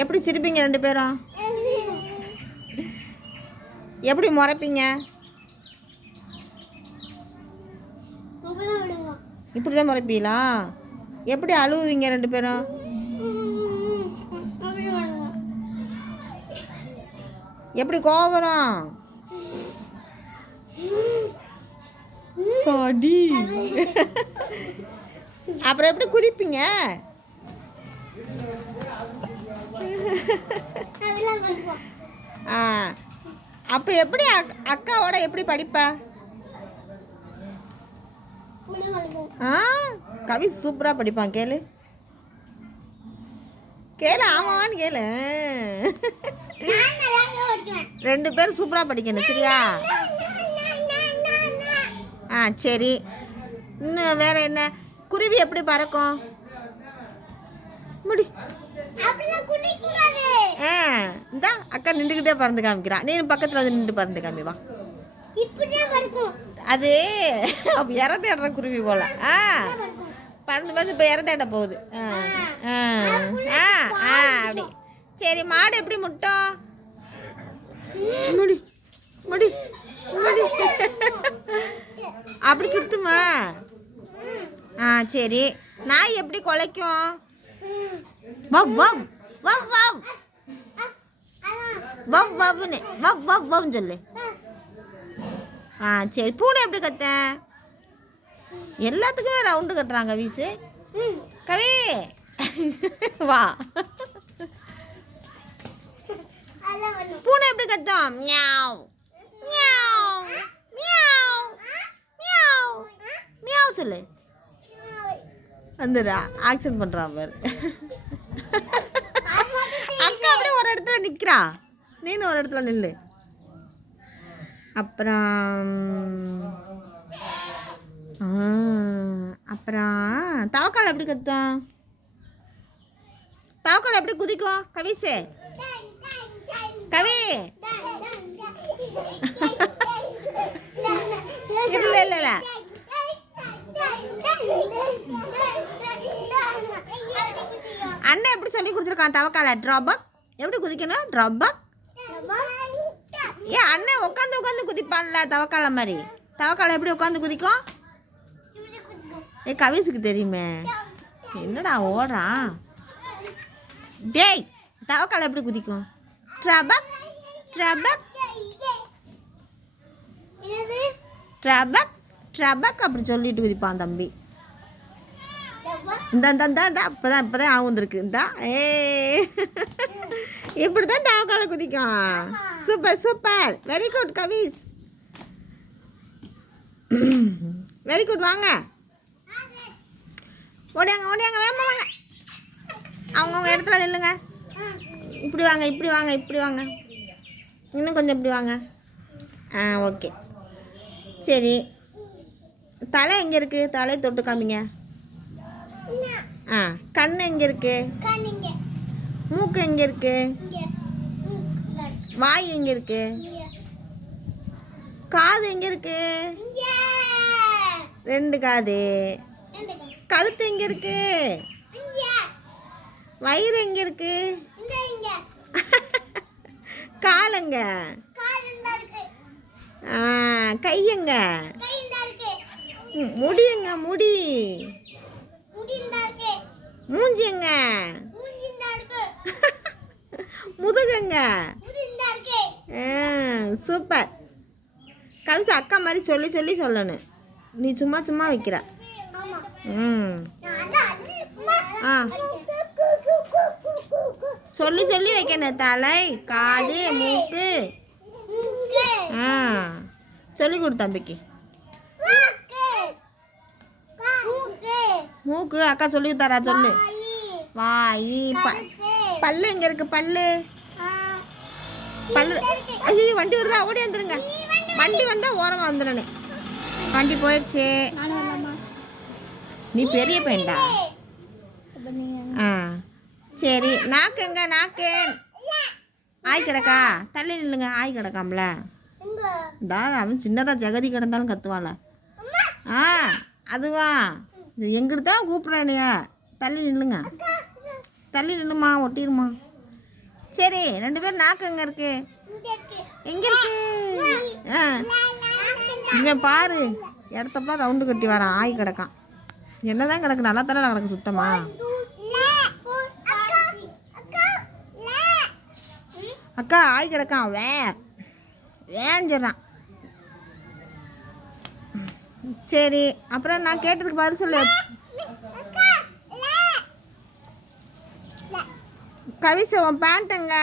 எப்படி சிரிப்பீங்க ரெண்டு பேரும்? எப்படி முறைப்பீங்க? இப்படி தான் முறைப்பீங்களா? எப்படி அழுவுவீங்க ரெண்டு பேரும்? எப்படி கோவம் வரும்? அப்புறம் எப்படி குதிப்பீங்க? ஆ. அப்போ எப்படி அக் அக்காவோட எப்படி படிப்ப? ஆ கவி சூப்பராக படிப்பான் கேளு. கேளு ஆமாவான்னு கேளு. ரெண்டு பேரும் சூப்பராக படிக்கணும் சரியா? ஆ சரி. இன்னும் வேற என்ன? குருவி எப்படி பறக்கும்? முடி. ஆ இந்தா அக்கா நின்றுக்கிட்டே பறந்து காமிக்கிறான் நீ பக்கத்தில் வந்து நின்று பறந்து காமி வா. அது இற தேடுற குருவி போல. ஆ பறந்து பறந்து இப்போ இற தேட போகுது. ஆ ஆ ஆ ஆ அப்படி. சரி மாடு எப்படி முட்டும் முடி முடி முடி. அப்படி சுத்துமா? ஆ சரி. நாய் எப்படி குலைக்கும்? வவ் வவ் வவ் வவ். வவ் வவ்னு வவ் வவ் வவ்னு சொல்லு. ஆ சரி பூனை எப்படி கத்த எல்லாத்துக்குமே ரவுண்டு கட்டுறாங்க வீசு. கவி! வா. பூனை எப்படி கத்தோம்? Meow. Meow. Meow. Meow. Meow சொல்லு. வந்துடா ஆக்ஷன் பண்ணுறான் பாரு. அக்கா அப்படியே ஒரு இடத்துல நிற்கிறா நீனு ஒரு இடத்துல நில்லு. அப்புறம் அப்புறம் தவக்கால் எப்படி கத்தும் தவக்கால் எப்படி குதிக்கும் கவிசே? கவி? இல்லை இல்லை இல்லை. அண்ணன் எப்படி சொல்லி கொடுத்துருக்கான் தவக்கால? ட்ராபக் எப்படி குதிக்கணும்? ட்ராபக் ஏன் அண்ணன் உட்காந்து உட்காந்து குதிப்பான்ல தவக்கால மாதிரி. தவக்கால எப்படி உட்காந்து குதிக்கும்? ஏ கவிஸுக்கு தெரியுமே. என்னடா ஓடுறான்? டேய் தவக்கால எப்படி குதிக்கும்? ட்ரபக் ட்ரபக் ட்ரபக் ட்ரபக் அப்படி சொல்லிட்டு குதிப்பான் தம்பி. இந்த இந்த இந்த இப்போ தான் இப்போ தான் ஆகுந்திருக்கு இந்தா ஏ இப்படி தான் தவக்கால குதிக்கும். Super super. வெரி குட் கவிஸ். வெரி குட் வாங்க. ஓடியாங்க ஓடியாங்க வேமா வாங்க. அவங்கவுங்க இடத்துல நில்லுங்க. இப்படி வாங்க இப்படி வாங்க இப்படி வாங்க. இன்னும் கொஞ்சம் இப்படி வாங்க. ஆ ஓகே. சரி. தலை எங்கே இருக்குது தலை தொட்டு காமிங்க. ஆ கண் எங்கே இருக்குது மூக்கு எங்கே இருக்குது வாய் எங்கே இருக்குது காது எங்கே இருக்குது ரெண்டு காது. கழுத்து எங்கே இருக்குது வயிறு எங்கே இருக்குது காலங்க கையங்க முடியுங்க முடி மூஞ்சிங்க முதுகுங்க. சூப்பர். கவிசா அக்கா மாதிரி சொல்லி சொல்லி சொல்லணும். நீ சும்மா சும்மா வைக்கிற. ம். ஆ. சொல்லி சொல்லி வைக்கணும். தலை காது மூக்கு. ஆ. சொல்லி கொடு தம்பிக்கு. மூக்கு. அக்கா சொல்லி தரா சொல்லு. வாய். ப பல்லு எங்க இருக்கு பல்லு? பல்லு. ஐயோ வண்டி வருதா? ஓடி வந்துருங்க. வண்டி வந்தால் ஓரமாக வந்துடணும். வண்டி போயிடுச்சு. நீ பெரிய பையன்டா. ஆ சரி. நாக்கு எங்க நாக்கு. ஆய் கிடக்கா. தள்ளி நில்லுங்க. ஆய் கிடக்காம்ல. இந்தா அவன் சின்னதாக ஜெகதி கிடந்தாலும் கத்துவான்ல. ஆ அதுவா. எங்கிட்ட தான் கூப்பிட்றானியா தள்ளி நில்லுங்க. தள்ளி நில்லுமா ஒட்டிடுமா. சரி ரெண்டு பேரும் நாக்கு எங்க இருக்கு? எங்க இருக்கு? ஆ. இவன் பாரு இடத்தப்பலாம் ரவுண்டு கட்டி வரான் ஆய் கிடக்கான். என்னதான் கிடக்கு நல்லா தானே கிடக்கு சுத்தமா? அக்கா ஆய் கிடக்கான் வே. வேன்னு சொல்றான். சரி அப்புறம் நான் கேட்டதுக்கு பதில் சொல்லு. கவிசு உன் பேண்ட்டுங்க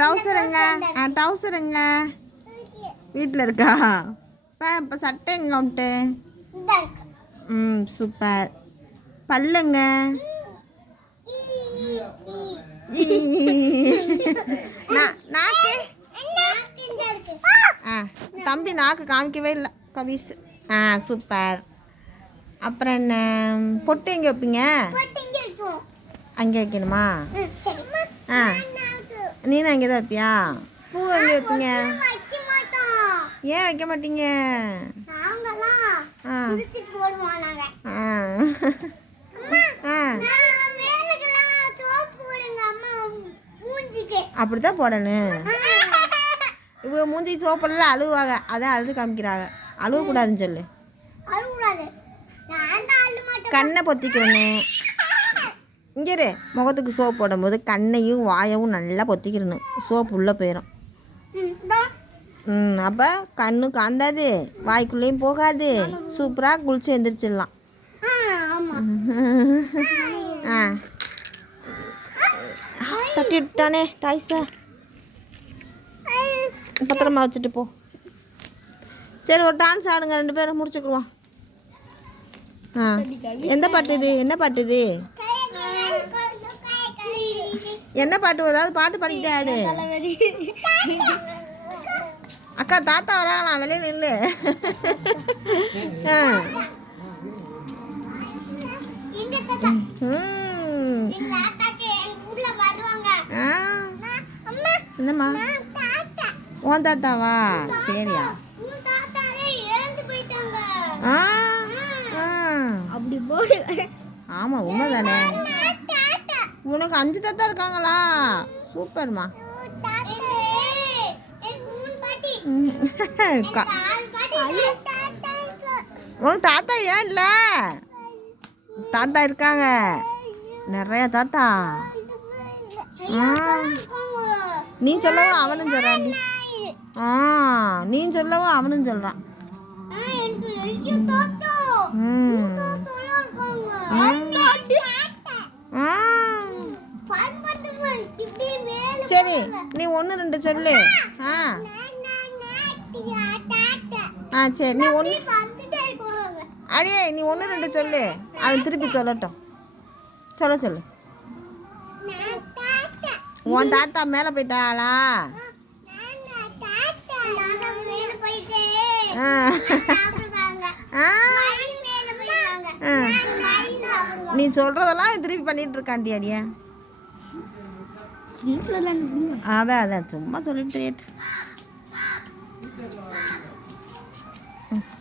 டவுசருங்க ஆ டவுசருங்க வீட்டில் இருக்கா? இப்போ சட்டை எங்க உன்ட்டு? ம் சூப்பர் பல்லுங்க நாக்கு? ஆ தம்பி நாக்கு காமிக்கவே இல்லை கவிஸ் ஆ சூப்பர் அப்புறம் என்ன? பொட்டு எங்கே வைப்பீங்க? அங்கே வைக்கணுமா? ஆ. நீனும் அங்கே தான் வைப்பியா பூ எங்கே வைப்பீங்க? ஏன் வைக்க மாட்டீங்க? ஆ. ஆ. ஆ. அப்படிதான் போடணும். இவங்க மூஞ்சி சோப்பெல்லாம் அழுவாங்க அதான் அழுது காமிக்கிறாங்க. அழுவக்கூடாதுன்னு சொல்லு. கண்ணை பொத்திக்கிறனே. இங்கே. முகத்துக்கு சோப் போடும்போது கண்ணையும் வாயவும் நல்லா பொத்திக்கிறணும் சோப்பு உள்ளே போயிடும் ம் அப்போ கண்ணு காந்தாது. வாய்க்குள்ளேயும் போகாது. சூப்பராக குளிச்சு எந்திரிச்சிடலாம். ஆ தட்டி விட்டானே டாய்ஸா. பத்திரமா வச்சுட்டு போ. சரி ஒரு டான்ஸ் ஆடுங்க. ரெண்டு பேரும் முடிச்சுக்குருவோம் ஆ. எந்த பாட்டு இது? என்ன பாட்டு இது? என்ன பாட்டு ஏதாவது பாட்டு பாடிக்கிட்டே அக்கா தாத்தா வராங்களாம் வெளியே நில்லு. என்னம்மா? உன் தாத்தாவா? சரியா. ஆ. ஆ. அப்படி போடு. ஆமாம் உண்மைதானே. உனக்கு அஞ்சு தாத்தா இருக்காங்களா? சூப்பர்மா. உனக்கு தாத்தா ஏன் இல்லை? தாத்தா இருக்காங்க. நிறைய தாத்தா. நீ சொல்லவும் அவனும் சொல்கிறான் ஆ நீ சொல்லவும் அவனும் சொல்கிறான் ம் ஆ சரி நீ ஒன்று ரெண்டு சொல்லு. ஆ. ஆ சரி நீ ஒன்று அடியே நீ ஒன்று ரெண்டு சொல்லு. அவன் திருப்பி சொல்லட்டும். சொல்ல சொல்லு. உன் தாத்தா மேலே போயிட்டாளா? ஆ. ஆ. ஆ. நீ சொல்கிறதெல்லாம் திருப்பி பண்ணிட்டு இருக்காண்டி அடியா. அதான் அதான் சும்மா சொல்லிட்டு.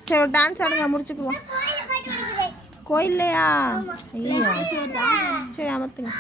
சரி டான்ஸ் ஆடுங்க முடிச்சுக்குவோம். கோயில்லையா? ஐயோ. சரி அமர்த்துங்க.